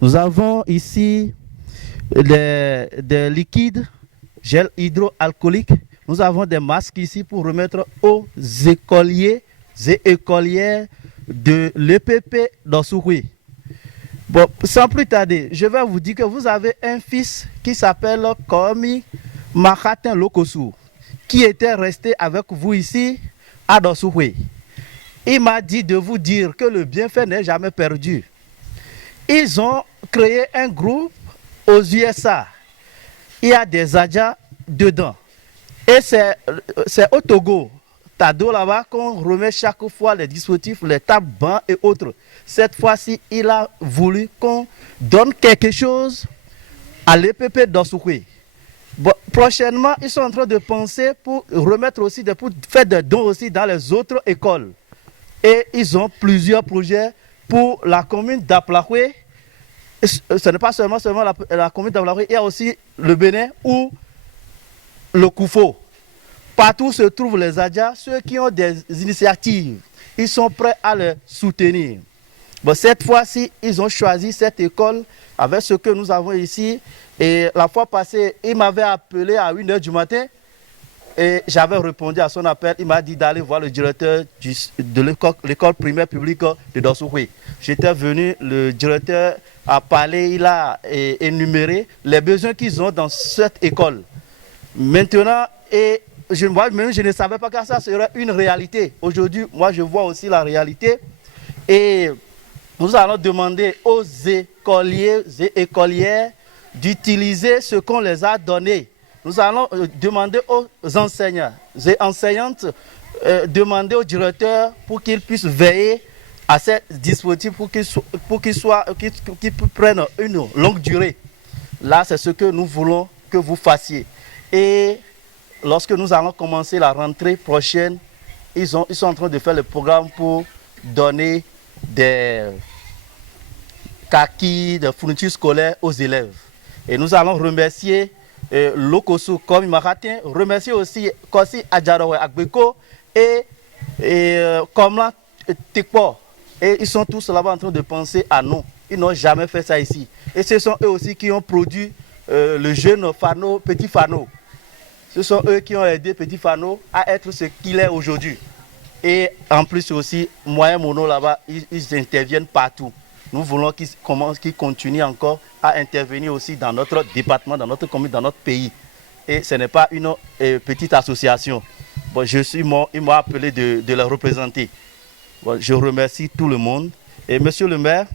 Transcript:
Nous avons ici des liquides, gel hydroalcoolique. Nous avons des masques ici pour remettre aux écoliers et écolières de l'EPP d'Ossouhui. Bon, sans plus tarder, je vais vous dire que vous avez un fils qui s'appelle Komi Makatin Lokosu, qui était resté avec vous ici à Dossouhui. Il m'a dit de vous dire que le bienfait n'est jamais perdu. Ils ont créé un groupe aux USA. Il y a des Adja dedans. Et c'est au Togo, Tado là-bas, qu'on remet chaque fois les dispositifs, les tables, bancs et autres. Cette fois-ci, il a voulu qu'on donne quelque chose à l'EPP d'Ossouhui. Bon, prochainement, ils sont en train de penser pour remettre aussi, pour faire des dons aussi dans les autres écoles. Et ils ont plusieurs projets pour la commune d'Aplahoué. Ce n'est pas seulement la commune d'Aplahoué, il y a aussi le Bénin ou le Koufo. Partout se trouvent les Adja, ceux qui ont des initiatives, ils sont prêts à les soutenir. Bon, cette fois-ci, ils ont choisi cette école avec ce que nous avons ici. Et la fois passée, il m'avait appelé à 1h du matin et j'avais répondu à son appel. Il m'a dit d'aller voir le directeur de l'école primaire publique de Dossouhui. J'étais venu, le directeur a parlé, il a énuméré les besoins qu'ils ont dans cette école. Maintenant, moi-même, je ne savais pas que ça serait une réalité. Aujourd'hui, moi, je vois aussi la réalité. Et nous allons demander aux écoliers et écolières d'utiliser ce qu'on les a donné. Nous allons demander aux enseignants et enseignantes, demander au directeur pour qu'ils puissent veiller à ces dispositifs pour qu'ils prennent une longue durée. Là, c'est ce que nous voulons que vous fassiez. Et lorsque nous allons commencer la rentrée prochaine, ils sont en train de faire le programme pour donner des kakis, des fournitures scolaires aux élèves. Et nous allons remercier Lokosu comme Maratin, remercier aussi Kosi Adjarawe Agbeko et Komla Tekpo. Et ils sont tous là-bas en train de penser à nous. Ils n'ont jamais fait ça ici. Et ce sont eux aussi qui ont produit le jeune Fano, Petit Fano. Ce sont eux qui ont aidé Petit Fano à être ce qu'il est aujourd'hui. Et en plus aussi, Moyen Mono là-bas, ils interviennent partout. Nous voulons qu'ils continuent encore à intervenir aussi dans notre département, dans notre commune, dans notre pays. Et ce n'est pas une petite association. Bon, ils m'ont appelé de la représenter. Bon, je remercie tout le monde. Et monsieur le maire,